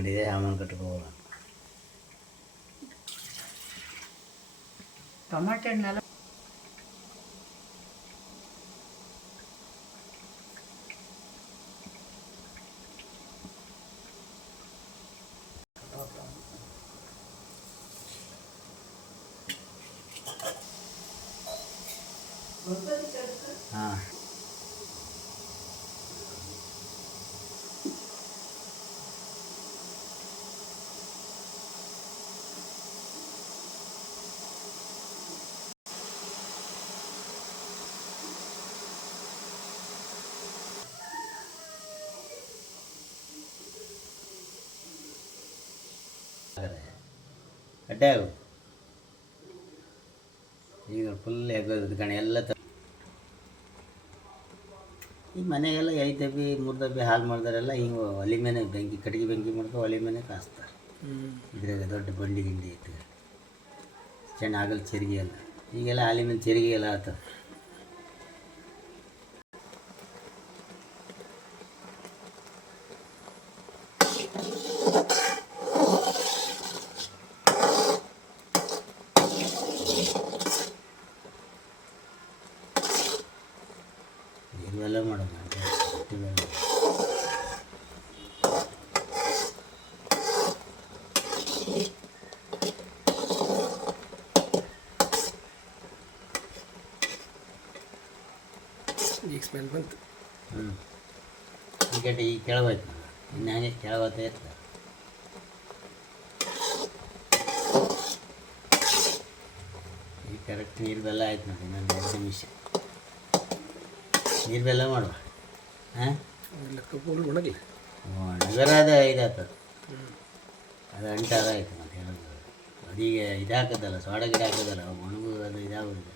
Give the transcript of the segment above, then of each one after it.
ಅಂಗಡಿ ಇದೆ ಆಮೇಲೆ ಕಟ್ಕೊ ಹೋಗೋಣ ಟೊಮಾಟೊ ಹಣ್ಣೆಲ್ಲ ಹಾಂ ಅಡ್ಡೆ ಅಡ್ಡ ಈಗ ಫುಲ್ ಹೆಗ್ಗೋದು ಕಣೆ ಎಲ್ಲ ತ ಈ ಮನೆಗೆಲ್ಲ ಐದು ಡಬ್ಬಿ ಮೂರು ಡಬ್ಬಿ ಹಾಲು ಮಾಡಿದಾರೆಲ್ಲ ಹಿಂಗೆ ಒಲೆ ಮೇಲೆ ಬೆಂಕಿ ಕಟ್ಟಿಗೆ ಬೆಂಕಿ ಮಾಡ್ಕೊ ಒಲೆ ಮೇಲೆ ಕಾಸ್ತಾರೆ. ಇದ್ರಾಗ ದೊಡ್ಡ ಬಂಡಿ ಗಿಂಡಿ ಇತ್ತು ಚೆನ್ನಾಗಲ್ಲ ಚೆರಿಗೆ ಎಲ್ಲ. ಈಗೆಲ್ಲ ಹಾಲಿ ಮೇಲೆ ಚೆರಿಗೆ ಎಲ್ಲ ಆತ. ಇವೆಲ್ಲ ಮಾಡೋಣ. ಇವೆಲ್ಲ ಈಗ ಸ್ಮೆಲ್ ಬಂತು. ಹ್ಞೂ ಈಗ ಈಗ ಕೆಳಗೋಯ್ತು ಇನ್ನು ಹಾಗೆ ಕೆಳಗೋಗ್ತಾ ಇರ್ತದೆ. ಈಗ ಕರೆಕ್ಟ್ ನೀರು ಬೆಲ್ಲ ಆಯ್ತು ನೋಡಿ. ಇನ್ನೊಂದು ಎರಡು ನಿಮಿಷ. ನೀರು ಬೆಲ್ಲ ಮಾಡುವ ಹಾಂ ಎಲ್ಲ ಕಬ್ಬು ಒಣಗಲಿ ನಗರದ ಇದಾಗ್ತದೆ ಅದು ಅಂಟಾದ ಆಯ್ತು ಮತ್ತೆ ಹೇಳೋದು ಅದೀಗ ಇದಾಕದಲ್ಲ ಸೋಡ ಗಿಡ ಹಾಕೋದಲ್ಲ ಒಣಗು ಅದು ಇದಾಗೋದಿಲ್ಲ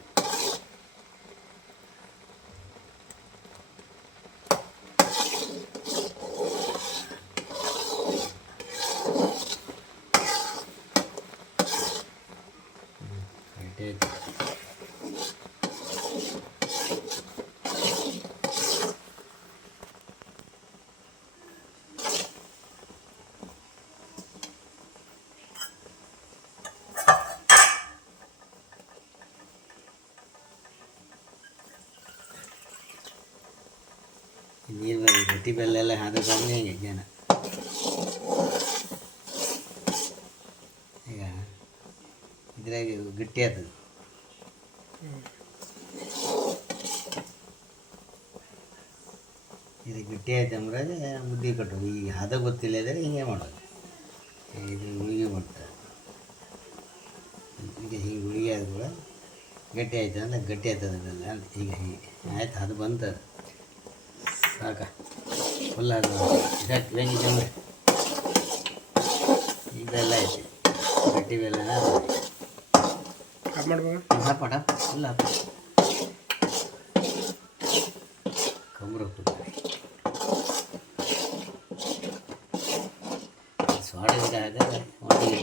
ನೀರು ಬೆಲ್ಲ ಎಲ್ಲ ಎಲ್ಲ ಹಾಕಿದ್ರೆ ಹೆಂಗೆ ಜನ ಈಗ ಇದ್ರಾಗ ಗಟ್ಟಿ ಆಗ್ತದೆ ಇದು ಗಟ್ಟಿ ಆಯ್ತು ಅಂದ್ರೆ ಮುದ್ದೆ ಕಟ್ಟೋದು ಈಗ ಹದ ಗೊತ್ತಿಲ್ಲ ಇದ್ರೆ ಹಿಂಗೆ ಮಾಡೋದು ಇದು ಗುಳಿಗೆ ಮಾಡ್ತಾರೆ ಈಗ ಹಿಂಗೆ ಗುಳಿಗೆ ಆದ ಕೂಡ ಗಟ್ಟಿ ಆಯ್ತು ಅಂದ್ರೆ ಗಟ್ಟಿ ಆಯ್ತದ ಈಗ ಹೀಗೆ ಆಯ್ತು ಅದು ಬಂತು ಸಾಕ ಫುಲ್ ಅದು. ಇದಾಗ್ತದೆ ಬೆಂಕಿ ಚಂದ್ರೆ ಈಗ ಬೆಲ್ಲ ಐತಿ ಗಟ್ಟಿ ಬೆಲ್ಲ ಫುಲ್ ಹಾಪ ಕಮ್ರು ಸೋಡ ಗಿಡ ಹಾಕಿದ್ರೆ ಒಂದು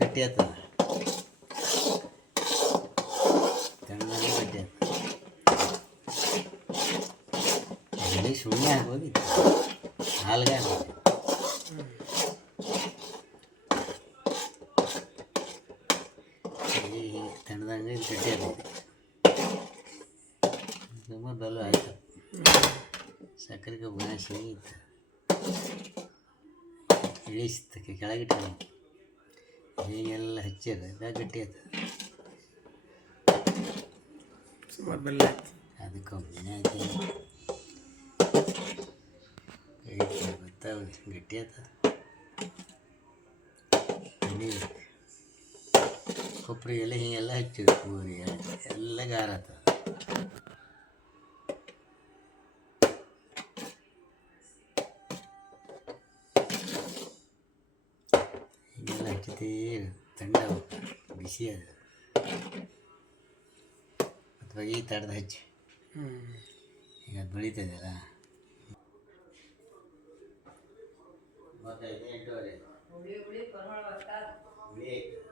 ಕಟ್ಟಿ ಆಗ್ತದೆ ತಣ್ಣಗೆ ಗಟ್ಟಿ ಆಗ್ತದೆ ಅಲ್ಲಿ ಸುಮ್ಮನೆ ಆಗೋಗಿತ್ತು ಹಾಲ್ಗೆ ಆಗೋದು ಈಗ ತಣ್ಣದಂಗೆ ಗಡ್ಡೆ ತುಂಬ ಬೆಲ್ಲ ಆಯ್ತು ಸಕ್ಕರೆ ಕಬ್ಬು ಸಿಗಿತ್ತು ಇಳಿಸ್ತಕ್ಕೆ ಕೆಳಗಿಟ್ಟು ಹೀಗೆಲ್ಲ ಹಚ್ಚಿರ ಇದಾಗ ಗಟ್ಟಿ ಆಯ್ತು ಸುಮಾರು ಬೆಲ್ಲ ಆಯ್ತು ಅದು ಕಮ್ಮಿನೇ ಕೊಬ್ಬರಿ ಎಲ್ಲ ಗಟ್ಟಿ ಹೀಗೆಲ್ಲ ಹಚ್ಚಿದ್ರು ಪೂರಿ ಎಲ್ಲ ಗಾರ ಆತ ಹೀಗೆಲ್ಲ ಹಚ್ಚುತ್ತೀರಿ ತಂಡ ಬಿಸಿ ಅದು. ಅಥವಾ ಈ ತಡ್ದು ಹಚ್ಚಿ. ಈಗ ಅದು ಬೆಳೀತದಲ್ಲ ಮೂವತ್ತೈದು ಎಂಟೂವರೆ. ಹುಳಿ ಹುಳಿ ಕೊರಳ ಹೊತ್ತಾದ ಹುಳಿ